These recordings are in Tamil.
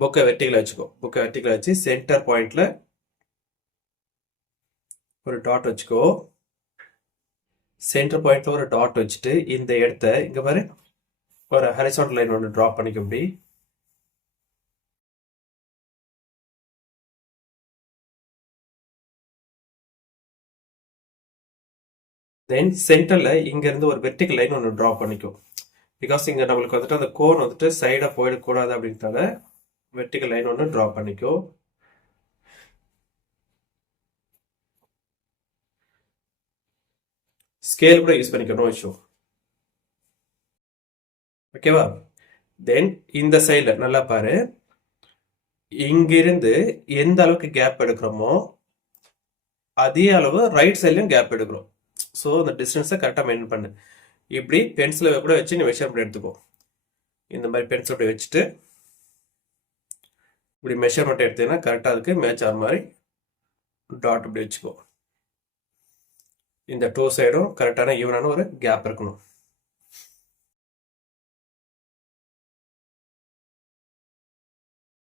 புக்கை வெர்டிகலா வச்சுக்கோ. புக்கை வெர்டிகலா வச்சு சென்டர் பாயிண்ட்ல ஒரு டாட் வச்சுக்கோ. சென்டர் பாயிண்ட்ல ஒரு டாட் வச்சுட்டு இந்த இடத்த இங்க பாரு ஒரு ஹரிசாண்டல் லைன் ஒன்று டிரா பண்ணிக்க அப்படி. தென் சென்டர்ல இங்க இருந்து ஒரு வெர்டிகல் லைன் ஒன்று டிரா பண்ணிக்கும். பிகாஸ் இங்க நம்மளுக்கு வந்துட்டு அந்த கோன் வந்துட்டு சைடா போயிடக்கூடாது அப்படின்றதால வெர்டிகல் லைன் ஒன்று டிரா பண்ணிக்கோ. ஸ்கேல் கூட யூஸ் பண்ணிக்கணும் இஷ்யூ. ஓகேவா? தென் இந்த சைடில் நல்லா பாரு, இங்கிருந்து எந்த அளவுக்கு கேப் எடுக்கிறோமோ அதே அளவு ரைட் சைட்லையும் கேப் எடுக்கிறோம். ஸோ அந்த டிஸ்டன்ஸை கரெக்டாக மெயின்டைன் பண்ணு. இப்படி பென்சிலை கூட வச்சு நீ மெஷர்மெண்ட் எடுத்துக்கோ. இந்த மாதிரி பென்சில் அப்படி வச்சுட்டு இப்படி மெஷர்மெண்ட் எடுத்தீங்கன்னா கரெக்டாக அதுக்கு மேட்ச் ஆகிற மாதிரி டாட் இப்படி வச்சுக்கோ. இந்த டூ சைடும் கரெக்டான ஈவனான ஒரு கேப் இருக்கணும்.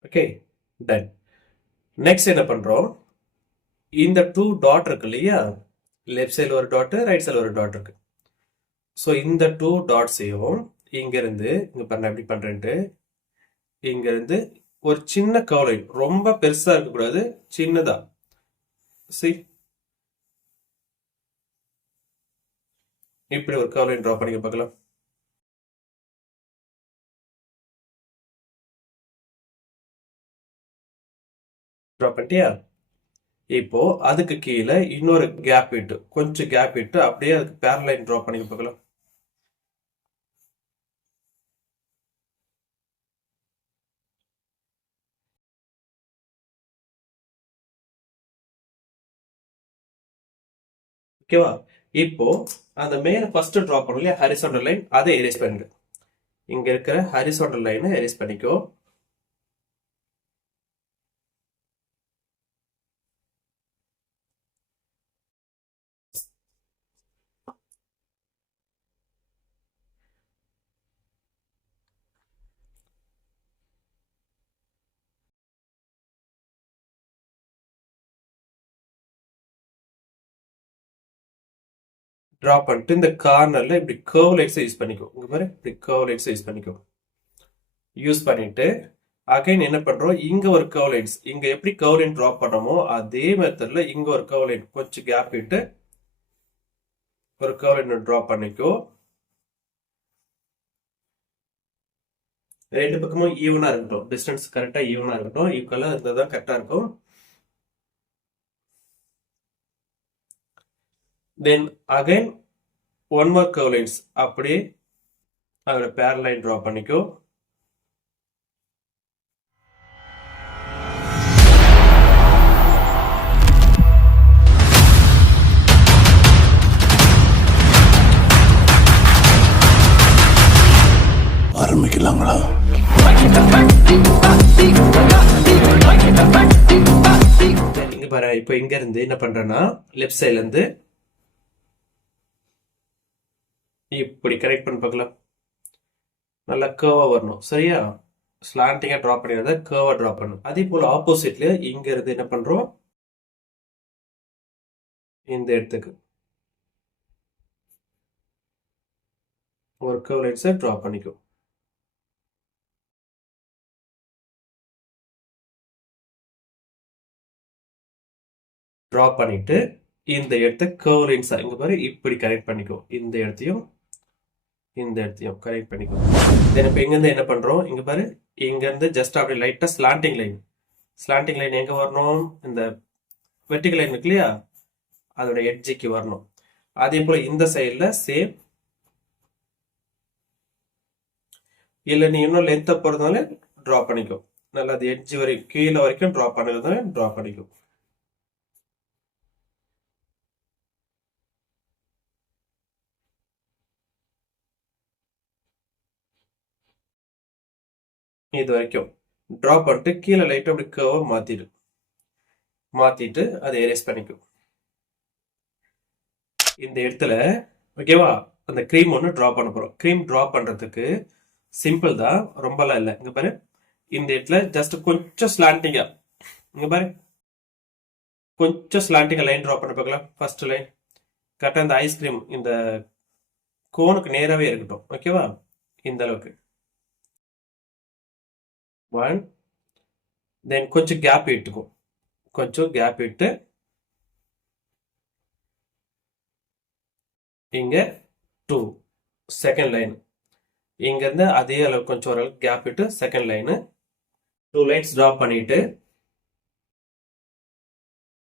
Okay, ton. நெக்ஸ்ட் என்ன பண்றோம், இந்த டூ டாட் இருக்கு இல்லையா, லெஃப்ட் சைடில் ஒரு டாட் ரைட் சைடில் ஒரு டாட் இருக்கு. ஸோ இந்த டூ டாட்ஸையும் இங்கிருந்து இங்க பண்ண எப்படி பண்றேன்ட்டு இங்கிருந்து ஒரு சின்ன கர்வ் லைன், ரொம்ப பெருசா இருக்கக்கூடாது, சின்னதா. see இப்படி ஒரு கர்வ் லைன் டிரா பண்ணிக்க பார்க்கலாம். டிரா பண்ணிட்டியா? இப்போ அதுக்கு கீழே இன்னொரு கேப் விட்டு, கொஞ்சம் கேப் விட்டு அப்படியே அதுக்கு பேரல் லைன் டிரா பண்ணிக்க பார்க்கலாம். ஓகேவா? இப்போ அந்த மேல ஃபர்ஸ்ட் டிரா பண்ணோம் இல்லையா ஹரிசாண்டல் லைன், அதை எரேஸ் பண்ணிடு. இங்க இருக்கிற ஹரிசாண்டல் லைனை எரேஸ் பண்ணிக்கோ. டிரா பண்ணிட்டு இந்த கார்னர்ல இப்படி கர்வ் லைன்ஸ் யூஸ் பண்ணிக்கோ. இங்க பாரு, இப்படி கர்வ் லைன்ஸ் யூஸ் பண்ணிக்கோ. யூஸ் பண்ணிட்டு அகைன் என்ன பண்றோம், இங்க ஒரு கர்வ் லைன்ஸ், இங்க எப்படி கர்வ் லைன் டிரா பண்ணோமோ அதே மெத்தட்ல இங்க ஒரு கர்வ் லைன் கொஞ்சம் கேப் விட்டு ஒரு கர்வ் லைன் டிரா பண்ணிக்கோ. ரெண்டு பக்கமும் ஈவனா இருக்கட்டும், டிஸ்டன்ஸ் கரெக்டா ஈவனா இருக்கட்டும், ஈக்குவலா இருந்தாதான் கரெக்டா இருக்கும். Then again one more curve lines அப்படியே அதோட பேரல் லைன் டிரா பண்ணிக்கோ. ஆரம்பிக்கலாங்களா? இங்க பாரு, இப்போ இங்க இருந்து என்ன பண்றேன்னா லெஃப்ட் சைட்ல இருந்து இப்படி கரெக்ட் பண்ணி பார்க்கலாம். நல்லா கர்வா வரணும், சரியா? ஸ்லாண்டிங்கா டிரா பண்ணிடுறத கர்வா டிரா பண்ணும். அதே போல ஆப்போசிட்ல இங்க இருந்து என்ன பண்றோம், இந்த இடத்துக்கு ஒரு கர்வ் லைன்ஸை டிரா பண்ணிக்கும். டிரா பண்ணிட்டு இந்த இடத்த கர்வ் லைன்ஸா இங்க பாரு இப்படி கரெக்ட் பண்ணிக்கோ. இந்த இடத்தையும் இந்த இடத்தையும் கரெக்ட் பண்ணிக்கோ. தென் இப்போ இங்க இருந்து என்ன பண்றோம், இங்க பாரு, இங்க இருந்து ஜஸ்ட் அப்படி லைட்டா ஸ்லாண்டிங் லைன். ஸ்லாண்டிங் லைன் எங்க வரணும், இந்த வெர்டிகல் லைன் இருக்கு இல்லையா, அதோட எட்ஜுக்கு வரணும். அதே போல இந்த சைட்ல சேம். இல்ல நீ இன்னும் லென்த்தா போறதுனால டிரா பண்ணிக்கோ. நல்லா அது எட்ஜ் வரைக்கும் கீழே வரைக்கும் டிரா பண்ணுறதுனால டிரா பண்ணிக்கோ. இது வரைக்கும் டிரா பண்ணிட்டு கீழே லைட்டா அப்படி கர்வ் மாத்திட்டு அதை எரேஸ் பண்ணிக்கும். இந்த இடத்துல ஓகேவா, அந்த க்ரீம் ஒன்று டிரா பண்ண போறோம். க்ரீம் டிரா பண்றதுக்கு சிம்பிள் தான், ரொம்பலாம் இல்லை. இங்க பாரு, இந்த இடத்துல ஜஸ்ட் கொஞ்சம் ஸ்லாண்டிங்கா இங்க பாரு கொஞ்சம் ஸ்லாண்டிங்கா லைன் ட்ரா பண்ண பார்க்கலாம். ஃபர்ஸ்ட் லைன் கரெக்டாக இந்த ஐஸ்கிரீம் இந்த கோனுக்கு நேராகவே இருக்கட்டும். ஓகேவா? இந்த அளவுக்கு 1. தென் கொஞ்சம் கேப் விட்டுக்கும். கொஞ்சம் கேப் விட்டு இங்க 2 செகண்ட் லைன் இங்க இருந்து அதே அளவு கொஞ்சம் ஓரளவுக்கு கேப் விட்டு செகண்ட் லைனு 2 லைன்ஸ் டிரா பண்ணிட்டு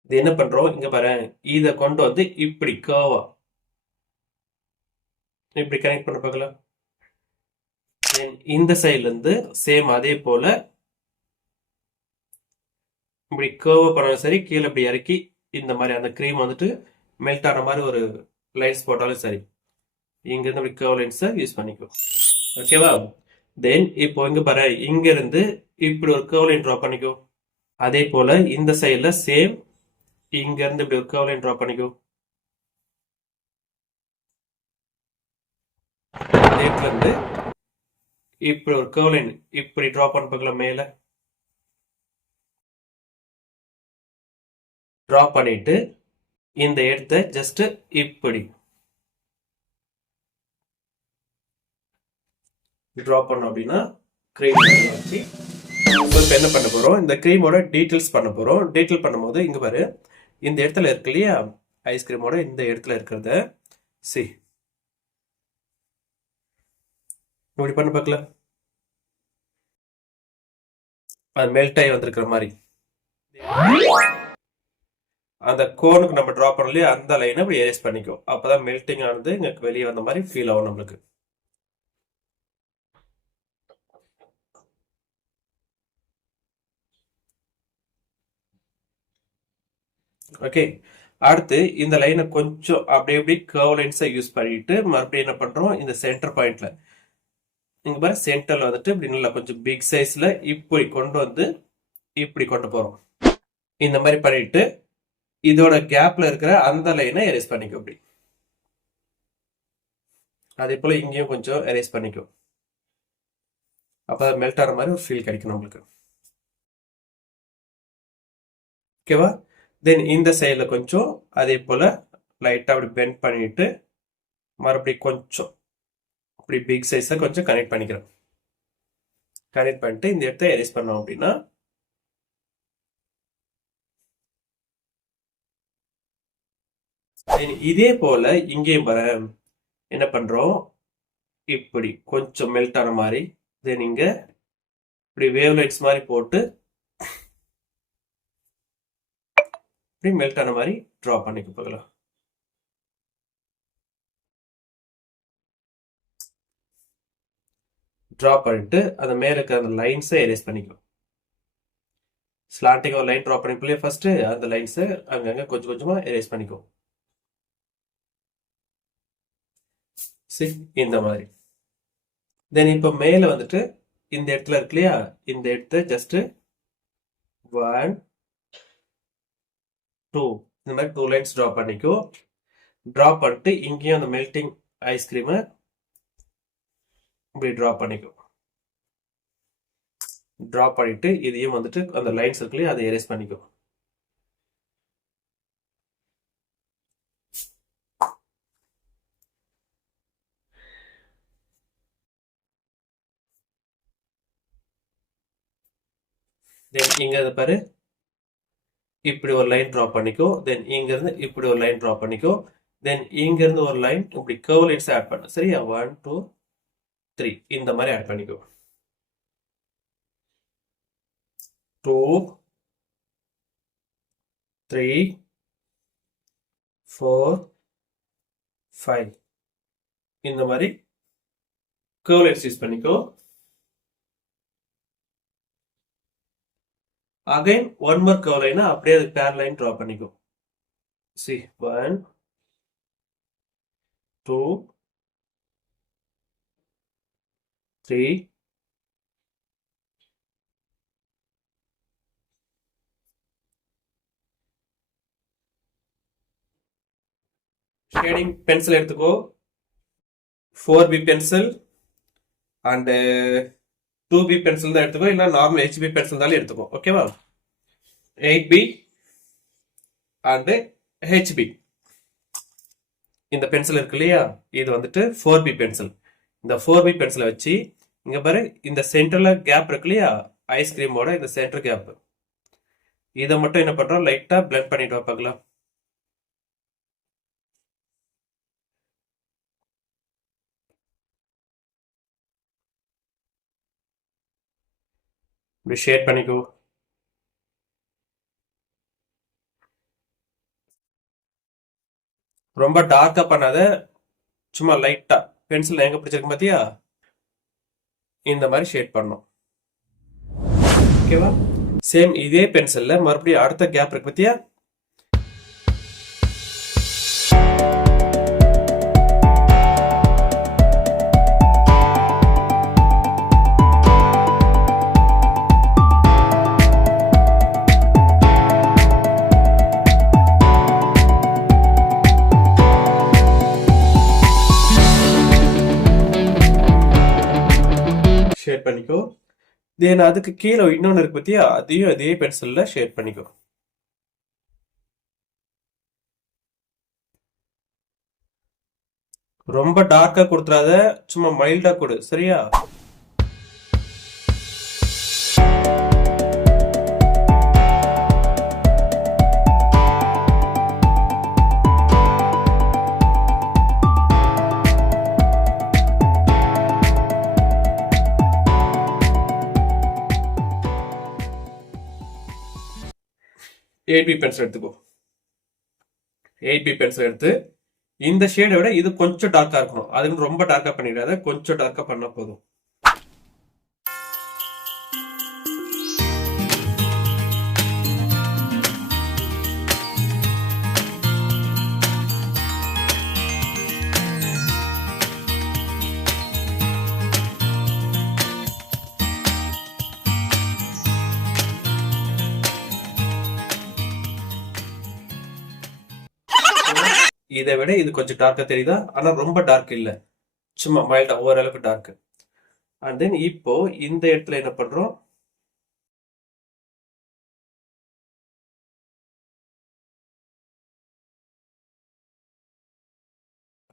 இது என்ன பண்றோம் இங்க பாரு இத கொண்டு வந்து இப்படி கர்வா இப்படி கனெக்ட் பண்ண பார்க்கலாம். இந்த சைடுல இருந்து சேம் அதே போல இப்படி கர்வ் பண்ணாலும் சரி, கீழே இப்படி இறக்கி இந்த மாதிரி அந்த க்ரீம் வந்துட்டு மெல்ட் ஆன மாதிரி ஒரு லைன்ஸ் போட்டாலும் சரி, இங்க இருந்து இப்படி கர்வ் லைன்ஸை யூஸ் பண்ணிக்கோ. ஓகேவா? தென் இப்போ இங்க பாரு இங்க இருந்து இப்படி ஒரு கர்வ் லைன் டிரா பண்ணிக்கோ. அதே போல இந்த சைடுல சேம் இங்க இருந்து இப்படி ஒரு கர்வ் லைன் டிரா பண்ணிக்கோ. லெஃப்ட்ல இருந்து இப்படி ஒரு கர்வ் லைன் இப்படி டிரா பண்ண பார்க்கலாம். மேல டிரா பண்ணிட்டு இந்த இடத்த ஜஸ்ட் இப்படி டிரா பண்ணோம் அப்படின்னா க்ரீம் வச்சு இப்போ என்ன பண்ண போறோம், இந்த க்ரீமோட டீட்டெயில்ஸ் பண்ண போறோம். டீட்டெயில் பண்ணும்போது இங்க பாரு இந்த இடத்துல இருக்கு இல்லையா, ஐஸ்கிரீமோட இந்த இடத்துல இருக்கிறத சி இப்படி பண்ண பார்க்கலாம். அது மெல்ட் ஆகி வந்திருக்கிற மாதிரி அந்த கோனுக்கு நம்ம டிரா பண்ணோம் இல்லையா, அந்த லைனை இப்படி எரேஸ் பண்ணிக்கோ. அப்பதான் மெல்டிங் ஆனது இங்க வெளியே வந்த மாதிரி ஃபீல் ஆகும் நம்மளுக்கு. ஓகே, அடுத்து இந்த லைனை கொஞ்சம் அப்படியே இப்படி கர்வ் லைன்ஸை யூஸ் பண்ணிட்டு மறுபடியும் என்ன பண்றோம், இந்த சென்டர் பாயிண்ட்ல இங்க பாரு சென்டர்ல வந்துட்டு இப்படி நல்லா கொஞ்சம் பிக் சைஸ்ல இப்படி கொண்டு வந்து இப்படி கொண்டு போறோம். இந்த மாதிரி பண்ணிட்டு இதோட கேப்ல இருக்கிற அந்த லைனை எரேஸ் பண்ணிக்கோ. இப்படி அதே போல இங்கேயும் கொஞ்சம் எரேஸ் பண்ணிக்கோ. அப்ப மெல்ட் ஆகிற மாதிரி ஒரு ஃபீல் கிடைக்கும் நம்மளுக்கு. ஓகேவா? தென் இந்த சைடில் கொஞ்சம் அதே போல லைட்டாக அப்படி பெண்ட் பண்ணிட்டு மறுபடியும் கொஞ்சம் அப்படி பிக் சைஸை கொஞ்சம் கனெக்ட் பண்ணிக்கிறோம். கனெக்ட் பண்ணிட்டு இந்த இடத்த எரேஸ் பண்ணோம் அப்படின்னா இதே போல இங்கேயும் வர என்ன பண்றோம், இப்படி கொஞ்சம் மெல்ட் ஆன மாதிரி தென் இங்க இப்படி வேவ் லைட்ஸ் மாதிரி போட்டு இப்படி மெல்ட் ஆன மாதிரி டிரா பண்ணிக்க போகலாம். டிரா பண்ணிட்டு அந்த மேல இருக்கிற அந்த லைன்ஸை எரேஸ் பண்ணிக்கும். ஸ்லாண்டிங் ஒரு லைன் டிரா பண்ணிக்கலையே ஃபர்ஸ்ட், அந்த லைன்ஸை அங்கங்க கொஞ்சம் கொஞ்சமா எரேஸ் பண்ணிக்கும். இந்த மாதிரி தென் இப்போ மேல வந்துட்டு இந்த இடத்துல இருக்கு இல்லையா, இந்த இடத்த ஜஸ்ட் 1 2 இந்த மாதிரி 2 லைன்ஸ் டிரா பண்ணிக்கோ. டிரா பண்ணிட்டு இங்கேயும் அந்த மெல்டிங் ஐஸ்கிரீமை இப்படி டிரா பண்ணிக்கோ. டிரா பண்ணிட்டு இதையும் வந்துட்டு அந்த லைன்ஸ் இருக்கு இல்லையா, அதை எரேஸ் பண்ணிக்கோ. தென் இங்க பாரு இப்படி ஒரு லைன் டிரா பண்ணிக்கோ. தென் இங்க இருந்து இப்படி ஒரு லைன் டிரா பண்ணிக்கோ. தென் இங்க இருந்து ஒரு லைன் இப்படி கர்வ் லைன்ஸ் ஆட் பண்ணு. சரியா? 1 2 3 இந்த மாதிரி ஆட் பண்ணிக்கோ. 2 3 4 5 இந்த மாதிரி கர்வ் லைன்ஸ் யூஸ் பண்ணிக்கோ. Again one more curve line அப்படியே அதுக்கு பேர் லைன் டிரா பண்ணிக்கோ. சி 1 2 3 ஷேடிங் பென்சில் எடுத்துக்கோ. 4B pencil and 2B pencil தான் எடுத்துக்கோ, இல்ல நார்மல் HB பென்சில் தானே எடுத்துக்கோ. ஓகேவா? 8B and HB. இந்த பென்சில் இருக்கு இல்லையா, இது வந்துட்டு 4B பென்சில். இந்த 4B பென்சிலை வச்சு இங்க பாரு, இந்த சென்டர்ல கேப் இருக்கு இல்லையா, ஐஸ்கிரீமோட இந்த சென்டர் கேப், இதை மட்டும் என்ன பண்றோம், லைட்டா பிளெண்ட் பண்ணிட்டு பார்க்கலாம். இப்படி ஷேட் பண்ணிக்கோ. ரொம்ப டார்க்கா பண்ணாத, சும்மா லைட்டா பென்சில் எங்க பிடிச்சிருக்கு பாத்தியா, இந்த மாதிரி ஷேட் பண்ணணும். ஓகேவா? சேம் இதே பென்சில்ல மறுபடியும் அடுத்த கேப் இருக்கு பாத்தியா, ஷேட் பண்ணிக்கோ. தென் அதுக்கு கீழே இன்னொன்னு இருக்கு பத்தியா, அதையும் அதே பென்சில்ல ஷேட் பண்ணிக்கோ. ரொம்ப டார்க்கா கொடுத்துறாத, சும்மா மைல்டா கொடு, சரியா? எயிட் பென்சில் எடுத்துக்கோ. 8B பென்சில் எடுத்து இந்த ஷேடை விட இது கொஞ்சம் டார்க்கா இருக்கணும். அதுக்கு ரொம்ப டார்க்கா பண்ணிடாத, கொஞ்சம் டார்க்கா பண்ணா போதும். இதை விட இது கொஞ்சம் டார்க்கா தெரியுதா, ஆனா ரொம்ப டார்க் இல்ல, சும்மா மைல்டா ஓரளவுக்கு டார்க். அண்ட் தென் இப்போ இந்த இடத்துல என்ன பண்றோம்,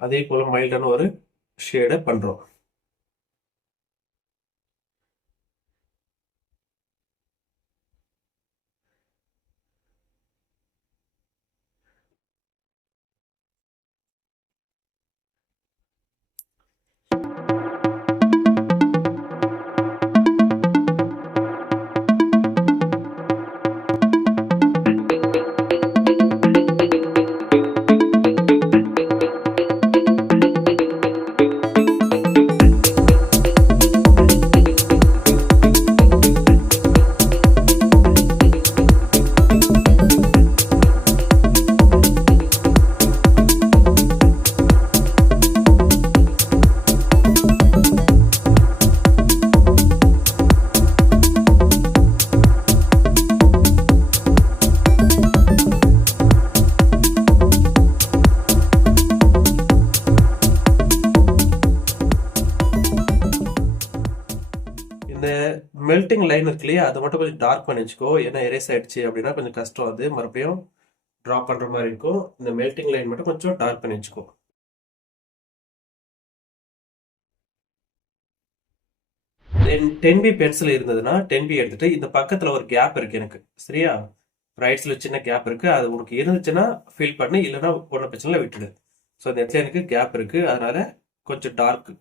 அதே போல மைல்டான ஒரு ஷேடை பண்றோம். இந்த மெல்டிங் லைன் இருக்கு இல்லையா, அதை மட்டும் கொஞ்சம் டார்க் பண்ணி வச்சுக்கோ. ஏன்னா எரேஸ் ஆயிடுச்சு அப்படின்னா கொஞ்சம் கஷ்டம், அது மறுபடியும் ட்ரா பண்ற மாதிரி இருக்கும். இந்த மெல்டிங் லைன் மட்டும் கொஞ்சம் டார்க் பண்ணி வச்சுக்கோ. தென் 10B பென்சில் இருந்ததுன்னா 10B எடுத்துட்டு இந்த பக்கத்துல ஒரு கேப் இருக்கு எனக்கு, சரியா? ரைட்ஸ்ல சின்ன கேப் இருக்கு, அது உனக்கு இருந்துச்சுன்னா ஃபில் பண்ணி, இல்லைன்னா ஒன்றும் பிரச்சனை இல்லை, விட்டுடு. ஸோ இந்த இடத்துல எனக்கு கேப் இருக்கு, அதனால கொஞ்சம் டார்க்.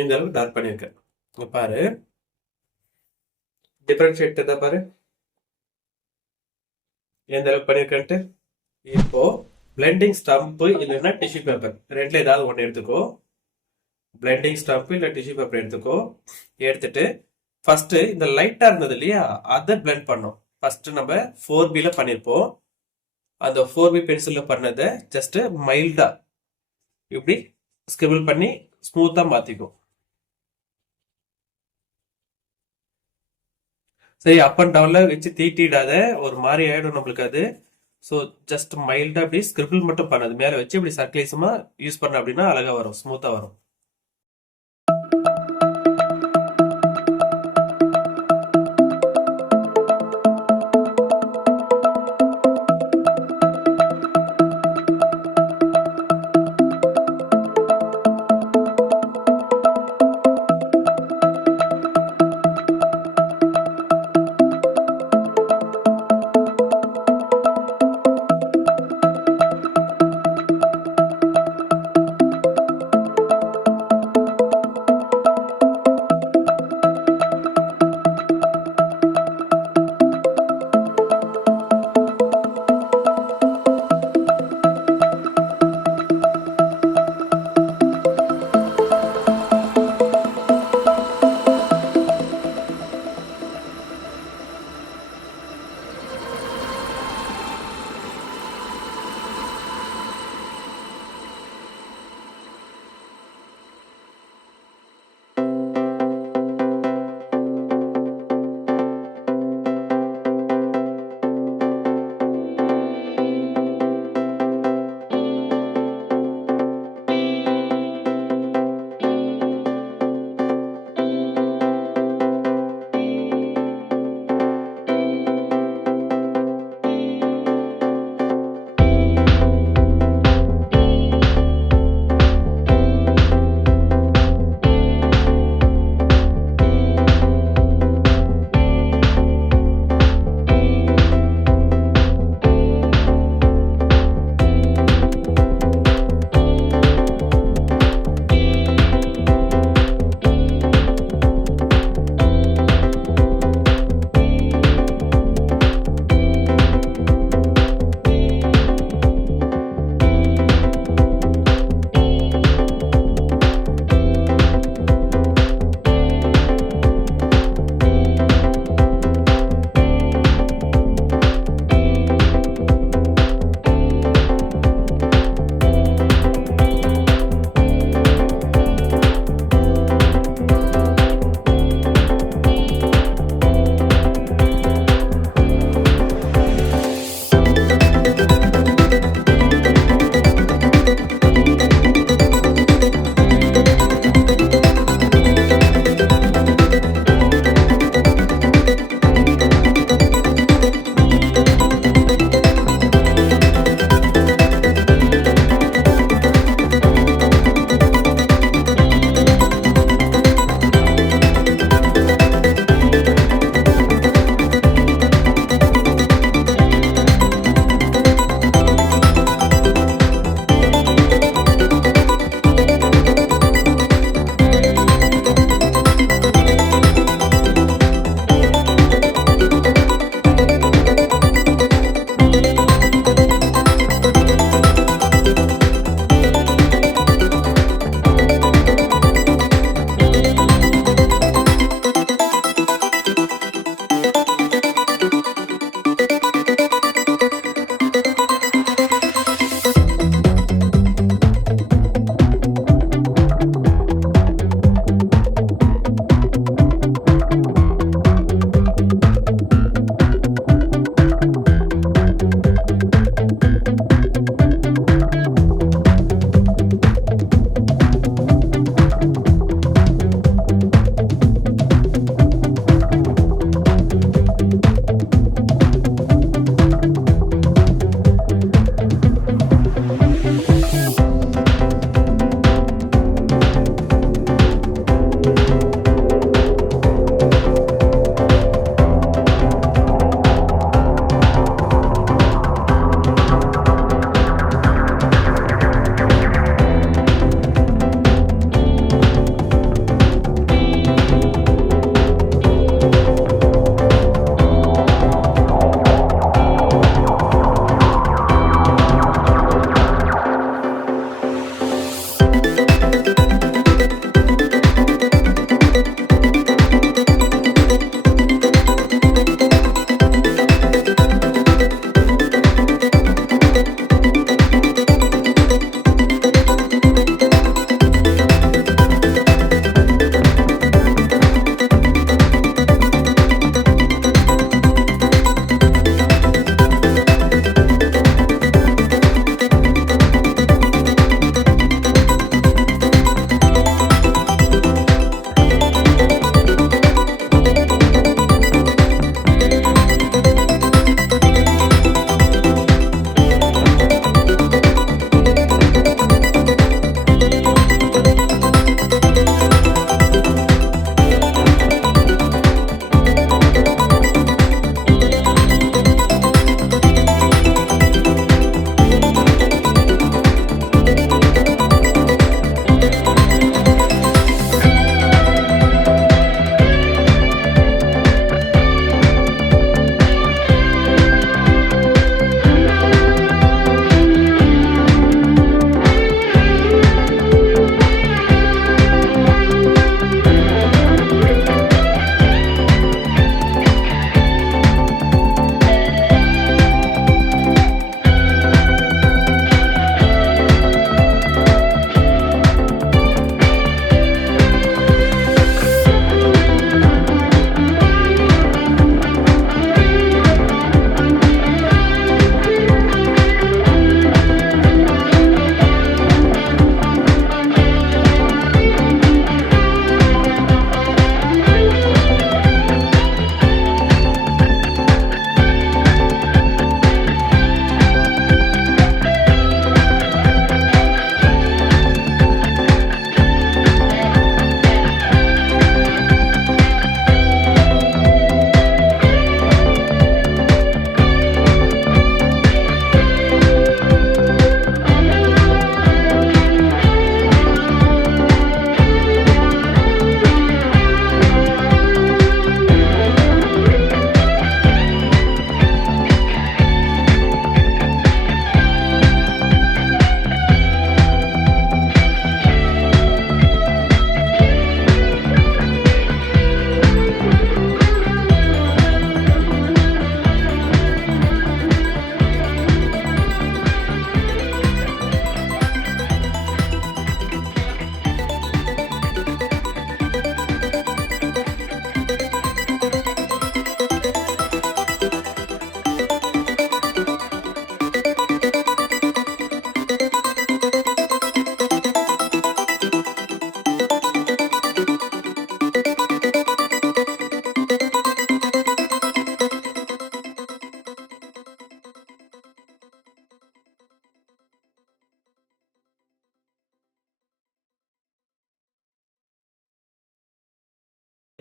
இந்த அளவுக்கு டார்க் பண்ணியிருக்கேன். இங்க பாரு, டிஃபரன்ஷியேட் தெரியுதா பாரு, எந்த அளவுக்கு பண்ணியிருக்கேன்ட்டு. இப்போ பிளெண்டிங் ஸ்டம்ப் இல்லைன்னா டிஷ்யூ பேப்பர், ரெண்டுல ஏதாவது ஒன்று எடுத்துக்கோ. பிளெண்டிங் ஸ்டம்ப் இல்லை டிஷ்யூ பேப்பர் எடுத்துக்கோ. எடுத்துட்டு ஃபர்ஸ்ட் இந்த லைட்டா இருந்தது இல்லையா, அதை பிளெண்ட் பண்ணோம். ஃபர்ஸ்ட் நம்ம 4Bல பண்ணியிருப்போம், அந்த 4B பென்சில்ல பண்ணதை ஜஸ்ட் மைல்டா இப்படி ஸ்கிரிபிள் பண்ணி ஸ்மூத்தா மாத்திக்கும். சரி, அப் அண்ட் டவுன்ல வச்சு தீட்டிடாத, ஒரு மாதிரி ஆயிடும் நம்மளுக்கு அது. ஸோ ஜஸ்ட் மைல்டா அப்படி ஸ்கிரிபிள் மட்டும் பண்ணது, மேல வச்சு இப்படி சர்க்கிளைசமா யூஸ் பண்ண அப்படின்னா அழகா வரும், ஸ்மூத்தா வரும்.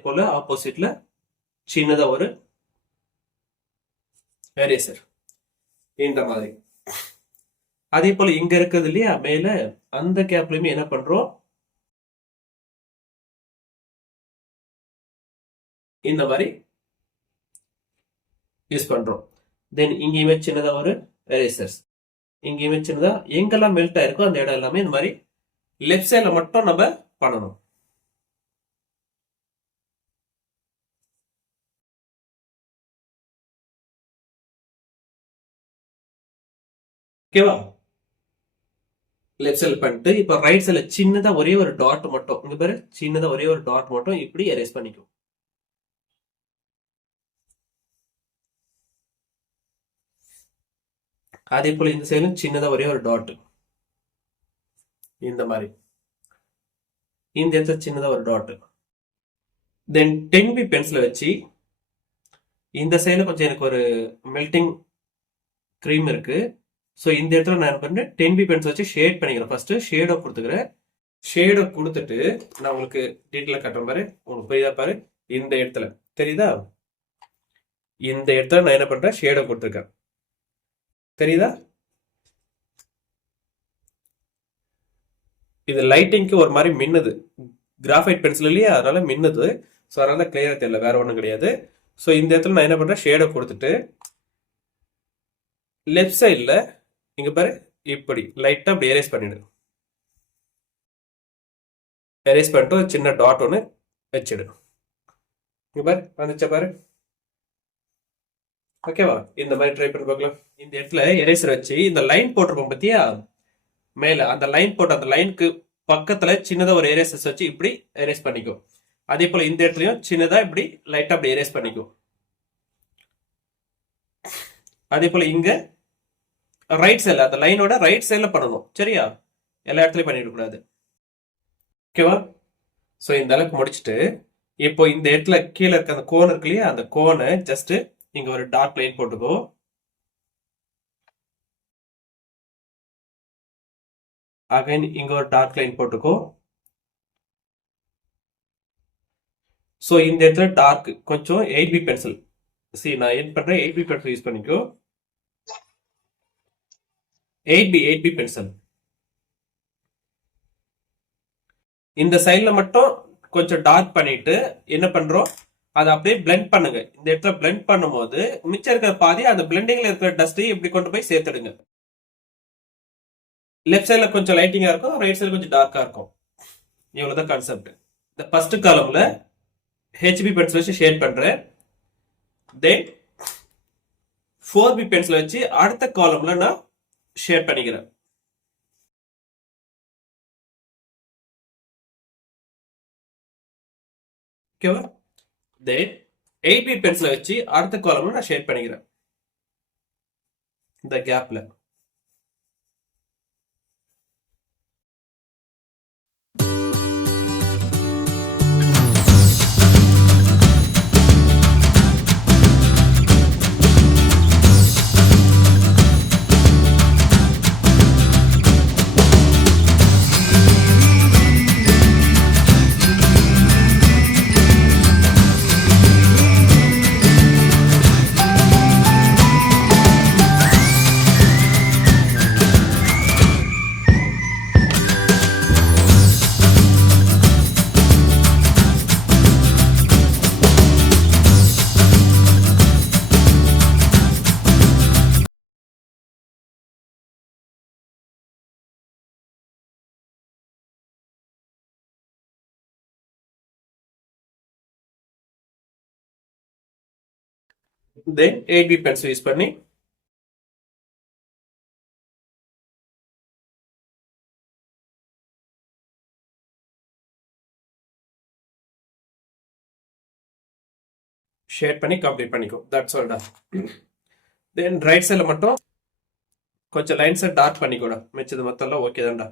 போல ஆப்போசிட்ல சின்னதா ஒரு எரேசர் இந்த மாதிரி. அதே போல இங்க இருக்கிறது இல்லையா மேல, அந்த கேப்லயுமே என்ன பண்றோம், இந்த மாதிரி யூஸ் பண்றோம். தென் இங்கேயுமே சின்னதா ஒரு எரேசர்ஸ், இங்கேயுமே சின்னதா எங்கெல்லாம் மெல்ட் ஆயிருக்கோ அந்த இடம் எல்லாமே இந்த மாதிரி லெஃப்ட் சைட்ல மட்டும் நம்ம பண்ணணும். ஓகேவா? லெஃப்ட் சைட் பண்ணிட்டு இப்ப ரைட் சைட்ல சின்னதா ஒரே ஒரு டாட் மட்டும், இங்க பாரு சின்னதா ஒரே ஒரு டாட் மட்டும் இப்படி எரேஸ் பண்ணிக்கும். அதே போல இந்த சைடும் சின்னதா ஒரே ஒரு டாட் இந்த மாதிரி, இந்த இடத்துல சின்னதா ஒரு டாட். தென் 10B பென்சிலை வச்சு இந்த சைடுல கொஞ்சம் எனக்கு ஒரு மெல்டிங் க்ரீம் இருக்கு. ஸோ இந்த இடத்துல நான் என்ன பண்றேன், 10B பென்சில் வச்சு ஷேட் பண்ணிக்கிறேன். ஃபர்ஸ்ட் ஷேடோ கொடுத்துக்கிறேன். ஷேடோ கொடுத்துட்டு நான் உங்களுக்கு டீட்டெயிலாக கட்டுற மாதிரி உங்களுக்கு புரியுதா பாரு. இந்த இடத்துல தெரியுதா, இந்த இடத்துல நான் என்ன பண்றேன், ஷேடோ கொடுத்துருக்கேன். தெரியுதா? இது லைட்டிங்க்கு ஒரு மாதிரி மின்னுது, கிராஃபைட் பென்சில் இல்லையா, அதனால மின்னுது. ஸோ அதனால கிளியரா தெரியல, வேற ஒன்றும் கிடையாது. ஸோ இந்த இடத்துல நான் என்ன பண்றேன், ஷேடோ கொடுத்துட்டு லெஃப்ட் சைடில் இங்க பாரு இப்படி லைட்டா அப்படி எரேஸ் பண்ணிடு. எரேஸ் பண்ணிட்டு ஒரு சின்ன டாட் ஒன்று வச்சிடு. இங்க பாரு வந்துச்சா பாரு. ஓகேவா? இந்த மாதிரி ட்ரை பண்ணி பார்க்கலாம். இந்த இடத்துல எரேசர் வச்சு இந்த லைன் போட்டிருப்போம் பத்தியா மேல, அந்த லைன் போட்டு அந்த லைனுக்கு பக்கத்துல சின்னதா ஒரு எரேசர்ஸ் வச்சு இப்படி எரேஸ் பண்ணிக்கும். அதே போல இந்த இடத்துலயும் சின்னதா இப்படி லைட்டா அப்படி எரேஸ் பண்ணிக்கும். அதே போல இங்க ரைட் சைட்ல அந்த லைனோட ரைட் சைட்ல பண்ணணும். சரியா? எல்லா இடத்துலயும் பண்ணிட கூடாது. ஓகேவா? ஸோ இந்த அளவுக்கு முடிச்சுட்டு இப்போ இந்த இடத்துல கீழே இருக்க அந்த கோன் இருக்கு இல்லையா, அந்த கோனை ஜஸ்ட் இங்க ஒரு டார்க் லைன் போட்டுக்கோ. அகைன் இங்க ஒரு டார்க் லைன் போட்டுக்கோ. ஸோ இந்த இடத்துல டார்க் கொஞ்சம் 8B பென்சில், சரி நான் என்ன பண்றேன், 8B பென்சில் யூஸ் பண்ணிக்கோ. 8B பென்சில் இந்த சைட்ல மட்டும் கொஞ்சம் டார்க் பண்ணிட்டு என்ன பண்றோம், அதை அப்படியே பிளெண்ட் பண்ணுங்க. இந்த இடத்துல பிளெண்ட் பண்ணும்போது மிச்சம் இருக்கிற பாதி அந்த பிளெண்டிங்ல இருக்கிற டஸ்டையும் இப்படி கொண்டு போய் சேர்த்துடுங்க. லெஃப்ட் சைட்ல கொஞ்சம் லைட்டிங்கா இருக்கும், ரைட் சைட்ல கொஞ்சம் டார்க்கா இருக்கும். இவ்வளவுதான் கான்செப்ட். இந்த ஃபர்ஸ்ட் காலம்ல HB பென்சில் வச்சு ஷேட் பண்றேன். தென் 4B பென்சில் வச்சு அடுத்த காலம்ல நான் ஷேட் பண்ணிக்கிறேன். ஓகேவா? தென் 8B பென்சில் வச்சு அடுத்த காலம்ல நான் ஷேட் பண்ணிக்கிறேன் இந்த கேப்ல. தென் 8B பென்சில் யூஸ் பண்ணி ஷேட் பண்ணி கம்ப்ளீட் பண்ணிக்கோ. தட்ஸ் ஆல் டா. தென் ரைட் சைடில் மட்டும் கொஞ்சம் லைன்ஸை டார்க் பண்ணிக்கூட, மிச்சது மொத்தம் ஓகே தான்டா.